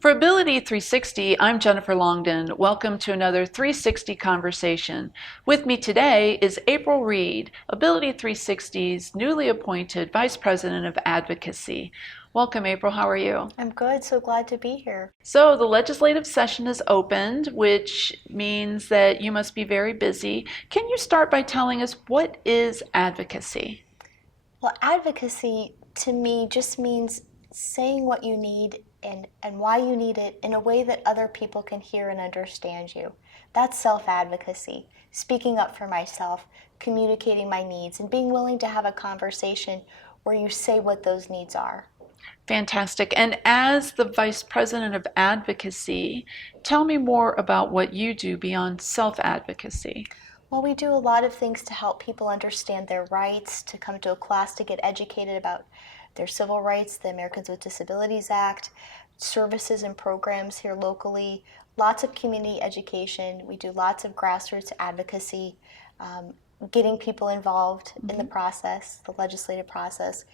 For Ability 360, I'm Jennifer Longden. Welcome to another 360 conversation. With me today is April Reed, Ability 360's newly appointed Vice President of Advocacy. Welcome, April. How are you? I'm good, so glad to be here. So the legislative session has opened, which means that you must be very busy. Can you start by telling us what is advocacy? Well, advocacy to me just means saying what you need and why you need it in a way that other people can hear and understand you. That's self-advocacy, speaking up for myself, communicating my needs, and being willing to have a conversation where you say what those needs are. Fantastic. And as the Vice President of Advocacy, tell me more about what you do beyond self-advocacy. Well, we do a lot of things to help people understand their rights, to come to a class to get educated about their civil rights, the Americans with Disabilities Act, services and programs here locally, lots of community education. We do lots of grassroots advocacy, getting people involved in the process, the legislative process.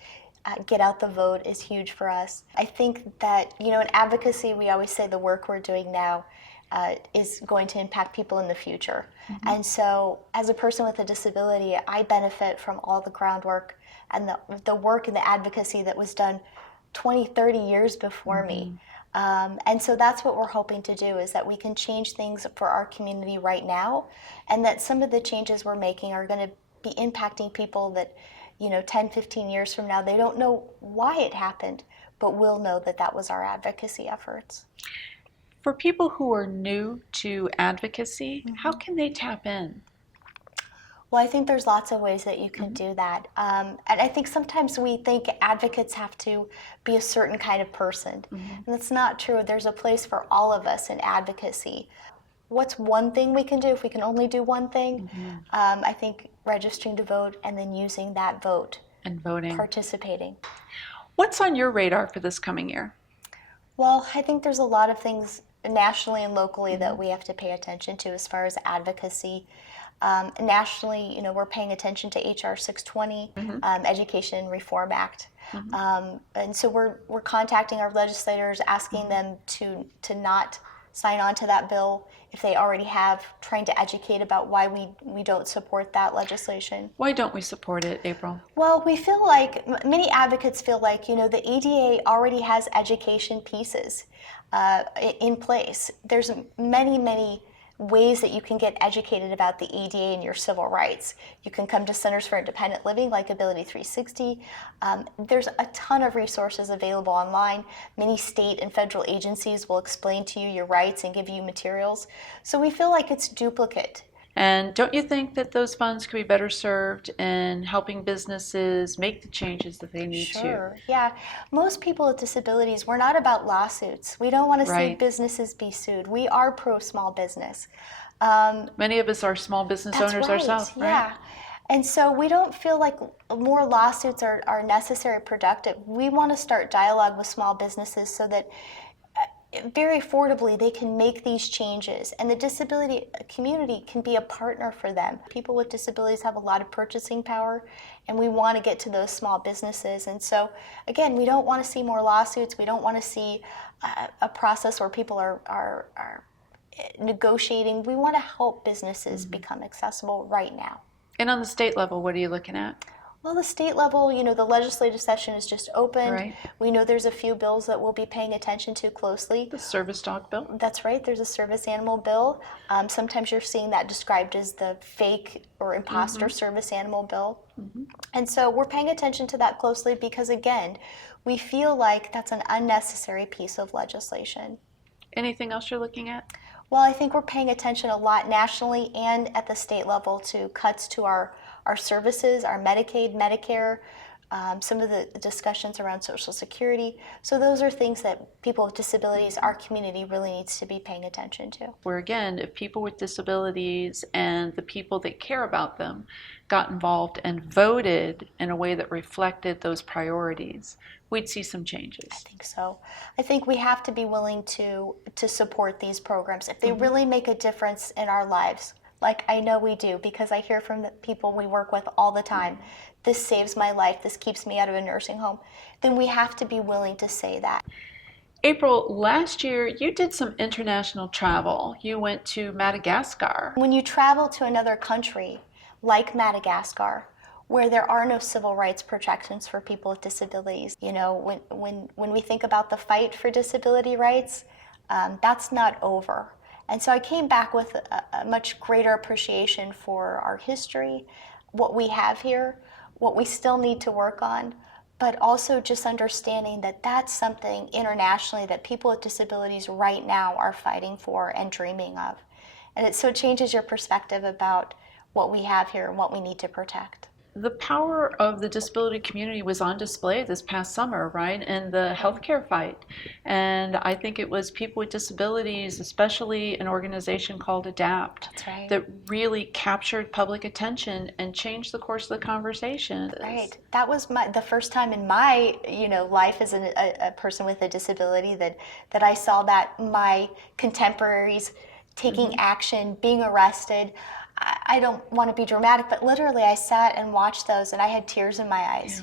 Get out the vote is huge for us. I think that, in advocacy, we always say the work we're doing now is going to impact people in the future. And so as a person with a disability, I benefit from all the groundwork and the work and the advocacy that was done 20, 30 years before me. And so that's what we're hoping to do, is that we can change things for our community right now, and that some of the changes we're making are going to be impacting people that 10, 15 years from now, they don't know why it happened, but will know that that was our advocacy efforts. For people who are new to advocacy, how can they tap in? Well, I think there's lots of ways that you can do that. And I think sometimes we think advocates have to be a certain kind of person. And that's not true. There's a place for all of us in advocacy. What's one thing we can do if we can only do one thing? I think registering to vote and then using that vote. And voting. Participating. What's on your radar for this coming year? Well, I think there's a lot of things nationally and locally that we have to pay attention to as far as advocacy. Nationally, we're paying attention to HR 620, Education Reform Act. And so we're contacting our legislators, asking them to not sign on to that bill if they already have, trying to educate about why we don't support that legislation. Why don't we support it, April? Well, we feel like, many advocates feel like, the ADA already has education pieces in place. There's many, many ways that you can get educated about the ADA and your civil rights. You can come to Centers for Independent Living like Ability 360. There's a ton of resources available online. Many state and federal agencies will explain to you your rights and give you materials. So we feel like it's duplicate. And don't you think that those funds could be better served in helping businesses make the changes that they need to? Sure, yeah. Most people with disabilities, we're not about lawsuits. We don't want to see businesses be sued. We are pro-small business. Many of us are small business owners ourselves, right? Yeah. And so we don't feel like more lawsuits are necessary or productive. We want to start dialogue with small businesses so that very affordably they can make these changes, and the disability community can be a partner for them. People with disabilities have a lot of purchasing power, and we want to get to those small businesses. And so again, we don't want to see more lawsuits. We don't want to see a process where people are negotiating. We want to help businesses become accessible right now. And on the state level, what are you looking at? Well, the state level, the legislative session is just opened. Right. We know there's a few bills that we'll be paying attention to closely. The service dog bill? That's right. There's a service animal bill. Sometimes you're seeing that described as the fake or imposter service animal bill. And so we're paying attention to that closely because, again, we feel like that's an unnecessary piece of legislation. Anything else you're looking at? Well, I think we're paying attention a lot nationally and at the state level to cuts to our services, our Medicaid, Medicare, some of the discussions around Social Security. So those are things that people with disabilities, our community, really needs to be paying attention to. Where again, if people with disabilities and the people that care about them got involved and voted in a way that reflected those priorities, we'd see some changes. I think so. I think we have to be willing to support these programs if they really make a difference in our lives. Like I know we do, because I hear from the people we work with all the time, this saves my life, this keeps me out of a nursing home, then we have to be willing to say that. April, last year you did some international travel. You went to Madagascar. When you travel to another country like Madagascar, where there are no civil rights protections for people with disabilities, when we think about the fight for disability rights, that's not over. And so I came back with a much greater appreciation for our history, what we have here, what we still need to work on, but also just understanding that that's something internationally that people with disabilities right now are fighting for and dreaming of. And so it changes your perspective about what we have here and what we need to protect. The power of the disability community was on display this past summer, right, in the healthcare fight. And I think it was people with disabilities, especially an organization called ADAPT, That's right. that really captured public attention and changed the course of the conversation. Right. That was the first time in my life as a person with a disability that I saw that my contemporaries taking action, being arrested. I don't want to be dramatic, but literally I sat and watched those and I had tears in my eyes,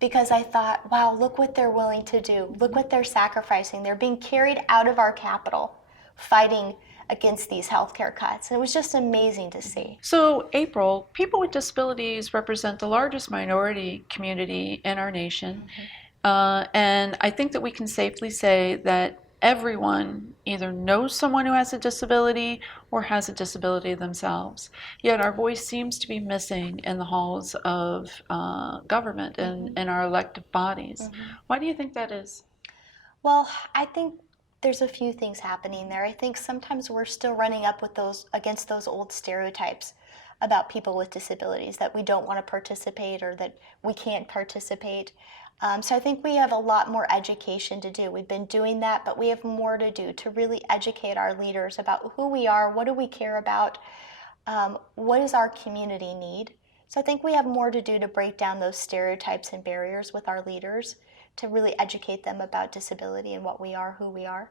because I thought, wow, look what they're willing to do. Look what they're sacrificing. They're being carried out of our capital, fighting against these healthcare cuts. And it was just amazing to see. So, April, people with disabilities represent the largest minority community in our nation. And I think that we can safely say that everyone either knows someone who has a disability or has a disability themselves. Yet our voice seems to be missing in the halls of government and in our elected bodies. Why do you think that is? Well, I think there's a few things happening there. I think sometimes we're still running up with against those old stereotypes about people with disabilities, that we don't want to participate or that we can't participate. So I think we have a lot more education to do. We've been doing that, but we have more to do to really educate our leaders about who we are, what do we care about, what does our community need. So I think we have more to do to break down those stereotypes and barriers with our leaders, to really educate them about disability and what we are, who we are.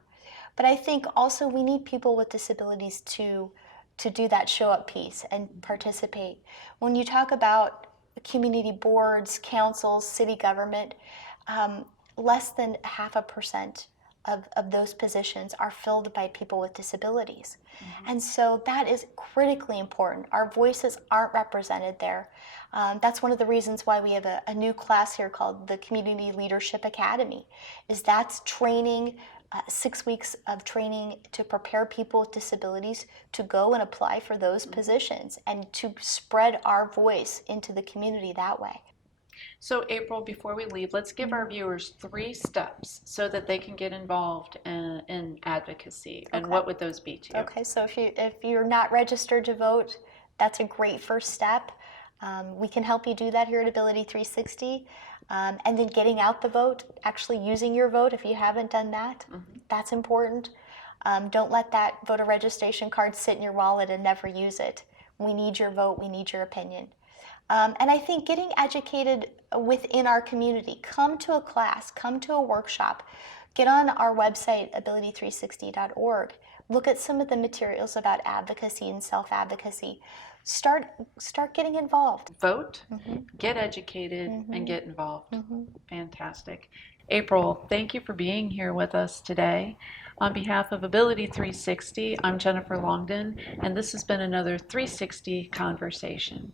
But I think also we need people with disabilities to do that show up piece and participate. When you talk about community boards, councils, city government, less than 0.5% of those positions are filled by people with disabilities. And so that is critically important. Our voices aren't represented there. That's one of the reasons why we have a new class here called the Community Leadership Academy, is that's training, 6 weeks of training to prepare people with disabilities to go and apply for those positions and to spread our voice into the community that way. So, April, before we leave, let's give our viewers 3 steps so that they can get involved in advocacy. And what would those be to you? Okay, so if you're not registered to vote, that's a great first step. We can help you do that here at Ability 360. And then getting out the vote, actually using your vote if you haven't done that, that's important. Don't let that voter registration card sit in your wallet and never use it. We need your vote, we need your opinion. And I think getting educated within our community, come to a class, come to a workshop, get on our website, ability360.org, look at some of the materials about advocacy and self-advocacy. Start getting involved. Vote, get educated, and get involved. Fantastic. April, thank you for being here with us today. On behalf of Ability 360, I'm Jennifer Longden, and this has been another 360 Conversation.